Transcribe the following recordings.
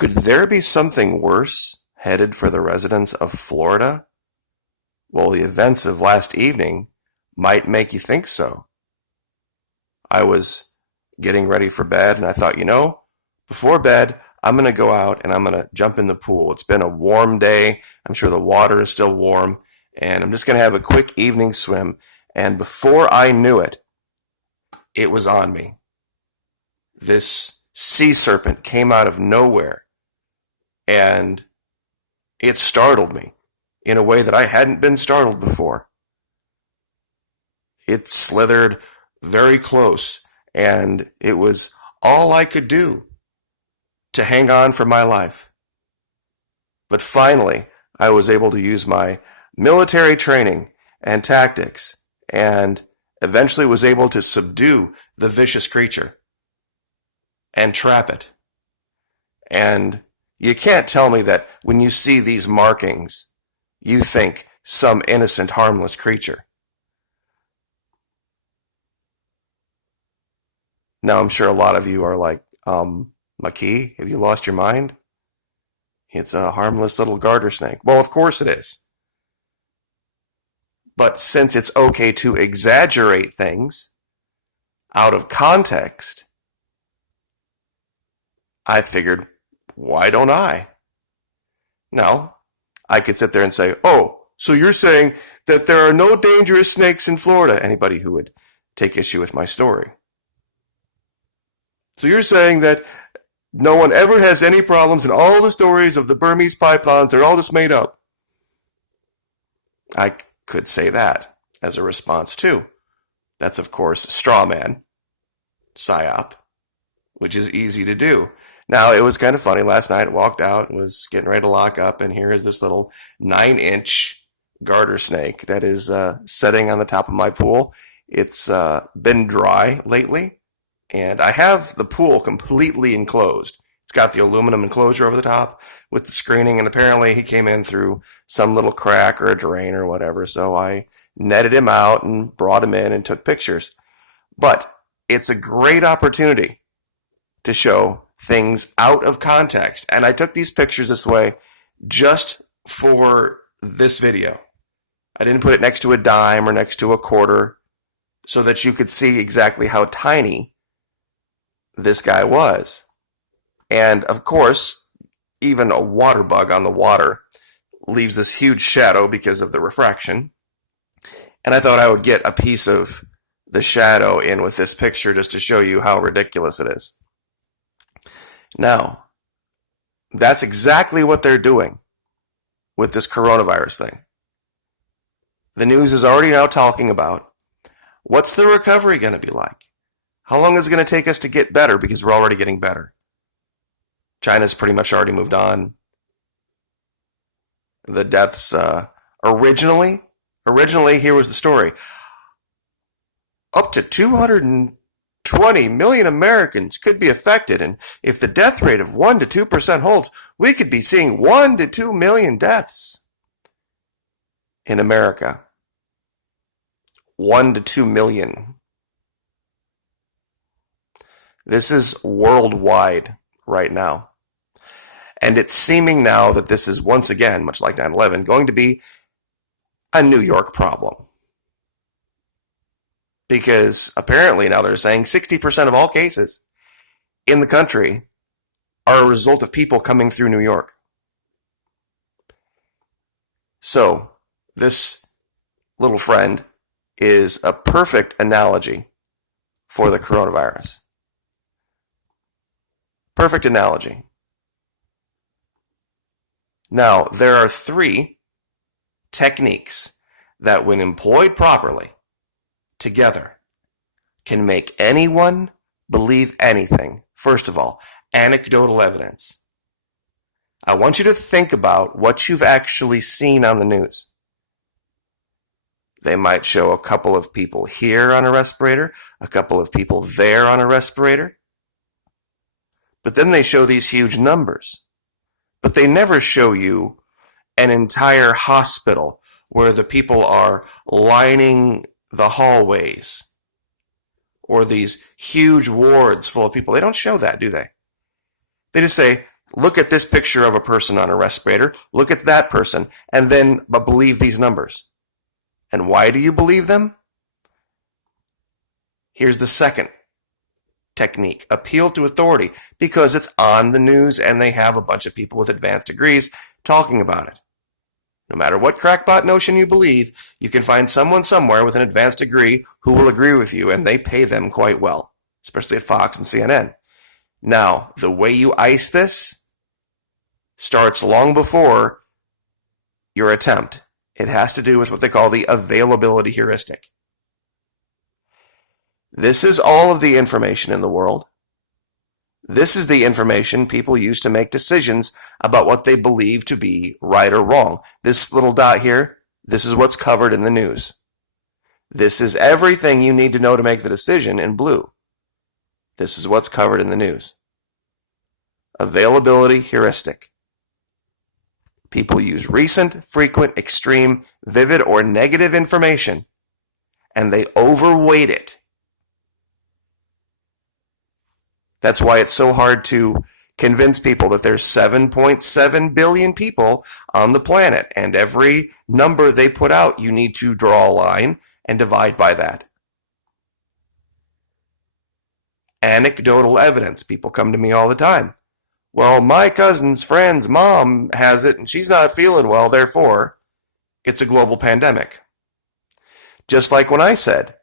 Could there be something worse headed for the residents of Florida? Well, the events of last evening might make you think so. I was getting ready for bed and I thought, before bed, I'm going to go out and I'm going to jump in the pool. It's been a warm day. I'm sure the water is still warm. And I'm just going to have a quick evening swim. And before I knew it, it was on me. This sea serpent came out of nowhere. And it startled me in a way that I hadn't been startled before. It slithered very close, and it was all I could do to hang on for my life. But finally, I was able to use my military training and tactics, and eventually was able to subdue the vicious creature and trap it. And you can't tell me that when you see these markings, you think some innocent, harmless creature. Now, I'm sure a lot of you are like, Maki, have you lost your mind? It's a harmless little garter snake. Well, of course it is. But since it's okay to exaggerate things out of context, I figured, why don't I? Now, I could sit there and say, oh, so you're saying that there are no dangerous snakes in Florida? Anybody who would take issue with my story. So you're saying that no one ever has any problems and all the stories of the Burmese pythons, they're all just made up? I could say that as a response too. That's, of course, straw man, psyop, which is easy to do. Now, it was kind of funny. Last night, I walked out and was getting ready to lock up, and here is this little 9-inch garter snake that is sitting on the top of my pool. It's been dry lately, and I have the pool completely enclosed. It's got the aluminum enclosure over the top with the screening, and apparently he came in through some little crack or a drain or whatever, so I netted him out and brought him in and took pictures. But it's a great opportunity to show things out of context. And I took these pictures this way just for this video. I didn't put it next to a dime or next to a quarter so that you could see exactly how tiny this guy was. And of course, even a water bug on the water leaves this huge shadow because of the refraction. And I thought I would get a piece of the shadow in with this picture just to show you how ridiculous it is. Now, that's exactly what they're doing with this coronavirus thing. The news is already now talking about what's the recovery going to be like? How long is it going to take us to get better? Because we're already getting better. China's pretty much already moved on. The deaths, originally, here was the story. Up to 220 million Americans could be affected, and if the death rate of 1 to 2% holds, we could be seeing 1 to 2 million deaths in America. 1 to 2 million. This is worldwide right now. And it's seeming now that this is once again, much like 9/11, going to be a New York problem. Because apparently now they're saying 60% of all cases in the country are a result of people coming through New York. So, this little friend is a perfect analogy for the coronavirus. Perfect analogy. Now, there are 3 techniques that, when employed properly, together, can make anyone believe anything. First of all, anecdotal evidence. I want you to think about what you've actually seen on the news. They might show a couple of people here on a respirator, a couple of people there on a respirator. But then they show these huge numbers. But they never show you an entire hospital where the people are lining the hallways, or these huge wards full of people. They don't show that, do they? They just say Look at this picture of a person on a respirator. Look at that person. And then believe these numbers. And why do you believe them? Here's the second technique. Appeal to authority, because it's on the news and they have a bunch of people with advanced degrees talking about it. No matter what crackpot notion you believe, you can find someone somewhere with an advanced degree who will agree with you, and they pay them quite well, especially at Fox and CNN. Now, the way you ice this starts long before your attempt. It has to do with what they call the availability heuristic. This is all of the information in the world. This is the information people use to make decisions about what they believe to be right or wrong. This little dot here, this is what's covered in the news. This is everything you need to know to make the decision in blue. This is what's covered in the news. Availability heuristic. People use recent, frequent, extreme, vivid, or negative information, and they overweight it. That's why it's so hard to convince people that there's 7.7 billion people on the planet, and every number they put out, you need to draw a line and divide by that. Anecdotal evidence. People come to me all the time. Well, my cousin's friend's mom has it, and she's not feeling well, therefore, it's a global pandemic. Just like when I said,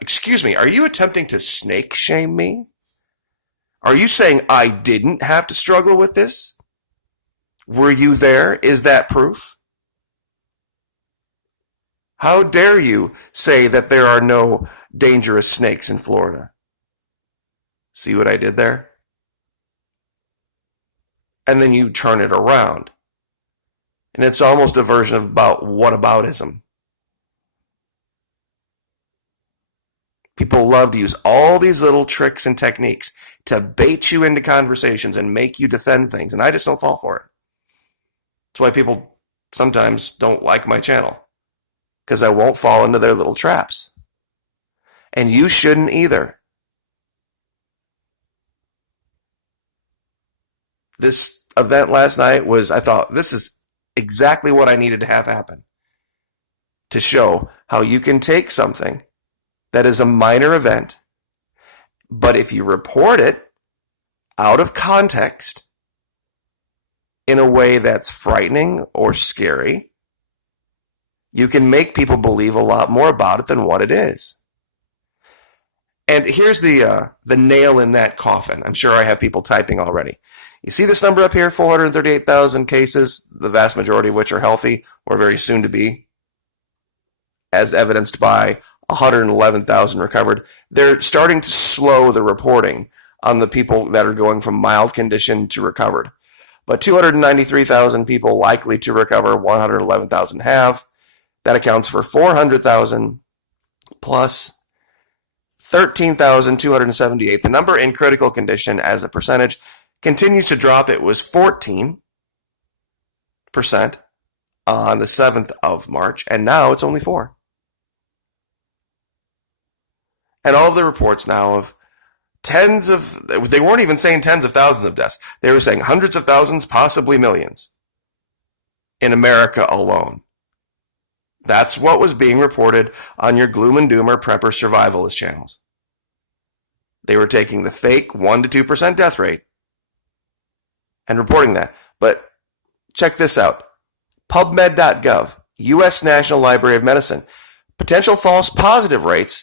excuse me, are you attempting to snake shame me? Are you saying I didn't have to struggle with this? Were you there? Is that proof? How dare you say that there are no dangerous snakes in Florida? See what I did there? And then you turn it around. And it's almost a version of about whataboutism. People love to use all these little tricks and techniques to bait you into conversations and make you defend things, and I just don't fall for it. That's why people sometimes don't like my channel, because I won't fall into their little traps. And you shouldn't either. This event last night was, I thought, this is exactly what I needed to have happen, to show how you can take something that is a minor event, but if you report it out of context in a way that's frightening or scary, you can make people believe a lot more about it than what it is. And here's the nail in that coffin. I'm sure I have people typing already. You see this number up here, 438,000 cases, the vast majority of which are healthy or very soon to be, as evidenced by 111,000 recovered. They're starting to slow the reporting on the people that are going from mild condition to recovered. But 293,000 people likely to recover, 111,000 have. That accounts for 400,000 plus 13,278. The number in critical condition as a percentage continues to drop. It was 14% on the 7th of March, and now it's only 4%. And all the reports now of they weren't even saying tens of thousands of deaths. They were saying hundreds of thousands, possibly millions in America alone. That's what was being reported on your gloom and doomer prepper survivalist channels. They were taking the fake 1 to 2% death rate and reporting that. But check this out. PubMed.gov, U.S. National Library of Medicine. Potential false positive rates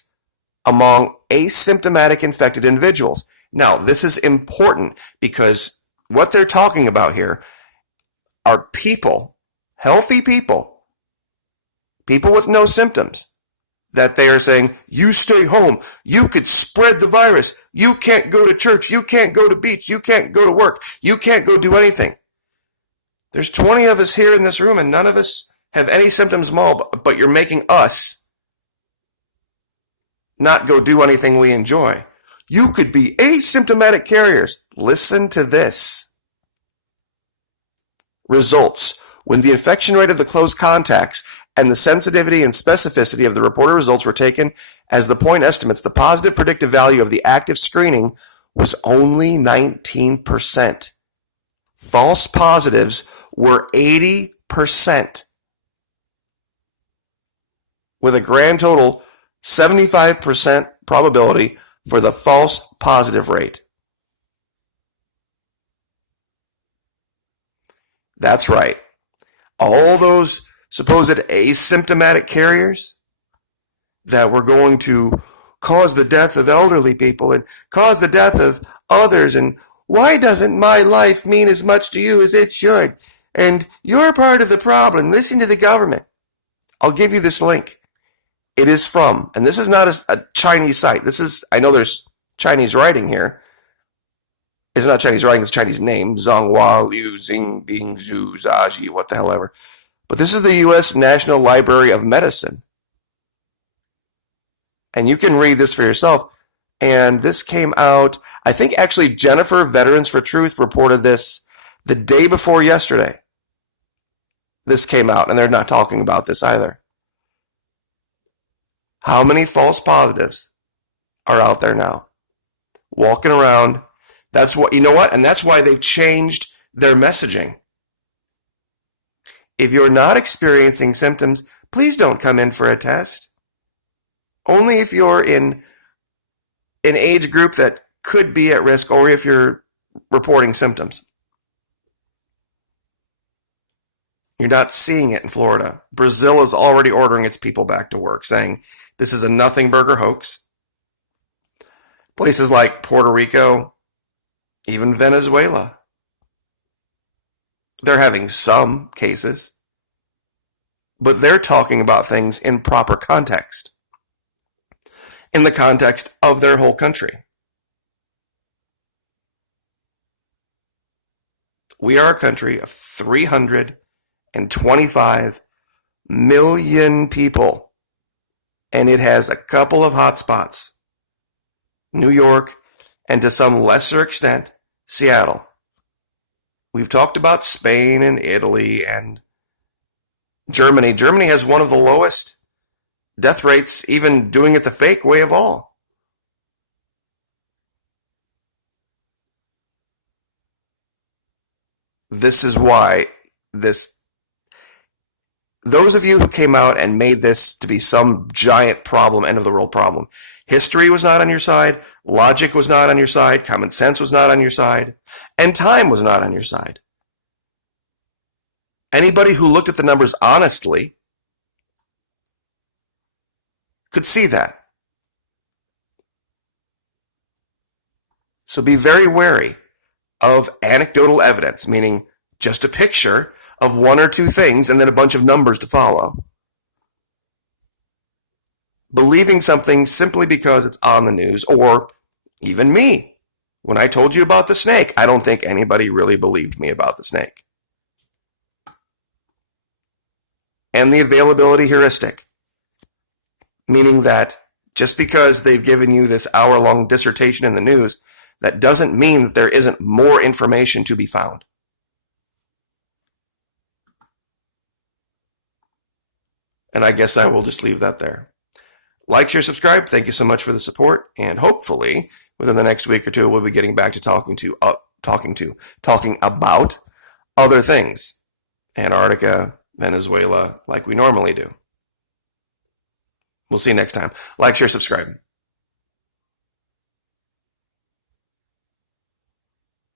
among asymptomatic infected individuals. Now, this is important because what they're talking about here are people, healthy people with no symptoms, that they are saying, you stay home, you could spread the virus, you can't go to church, you can't go to beach, you can't go to work, you can't go do anything. There's 20 of us here in this room and none of us have any symptoms at all, but you're making us not go do anything we enjoy. You could be asymptomatic carriers. Listen to this. Results. When the infection rate of the close contacts and the sensitivity and specificity of the reported results were taken as the point estimates, the positive predictive value of the active screening was only 19%. false positives were 80%, with a grand total 75% probability for the false positive rate. That's right. All those supposed asymptomatic carriers that were going to cause the death of elderly people and cause the death of others, and why doesn't my life mean as much to you as it should? And you're part of the problem. Listen to the government. I'll give you this link. It is from, and this is not a Chinese site. This is, I know there's Chinese writing here. It's not Chinese writing, it's Chinese name. Zhonghua Liu Xing Bing Zhu Zaji, what the hell ever. But this is the U.S. National Library of Medicine. And you can read this for yourself. And this came out, I think actually Jennifer, Veterans for Truth, reported this the day before yesterday. This came out, and they're not talking about this either. How many false positives are out there now? Walking around. That's what, you know what? And that's why they've changed their messaging. If you're not experiencing symptoms, please don't come in for a test. Only if you're in an age group that could be at risk, or if you're reporting symptoms. You're not seeing it in Florida. Brazil is already ordering its people back to work, saying this is a nothing burger hoax. Places like Puerto Rico, even Venezuela, they're having some cases, but they're talking about things in proper context, in the context of their whole country. We are a country of 325 million people, and it has a couple of hot spots. New York, and to some lesser extent, Seattle. We've talked about Spain and Italy and Germany. Germany has one of the lowest death rates, even doing it the fake way of all. This is why those of you who came out and made this to be some giant problem, end of the world problem, history was not on your side, logic was not on your side, common sense was not on your side, and time was not on your side. Anybody who looked at the numbers honestly could see that. So be very wary of anecdotal evidence, meaning just a picture of one or two things and then a bunch of numbers to follow. Believing something simply because it's on the news, or even me. When I told you about the snake, I don't think anybody really believed me about the snake. And the availability heuristic, meaning that just because they've given you this hour-long dissertation in the news, that doesn't mean that there isn't more information to be found. And I guess I will just leave that there. Like, share, subscribe. Thank you so much for the support. And hopefully, within the next week or two, we'll be getting back to talking about other things. Antarctica, Venezuela, like we normally do. We'll see you next time. Like, share, subscribe.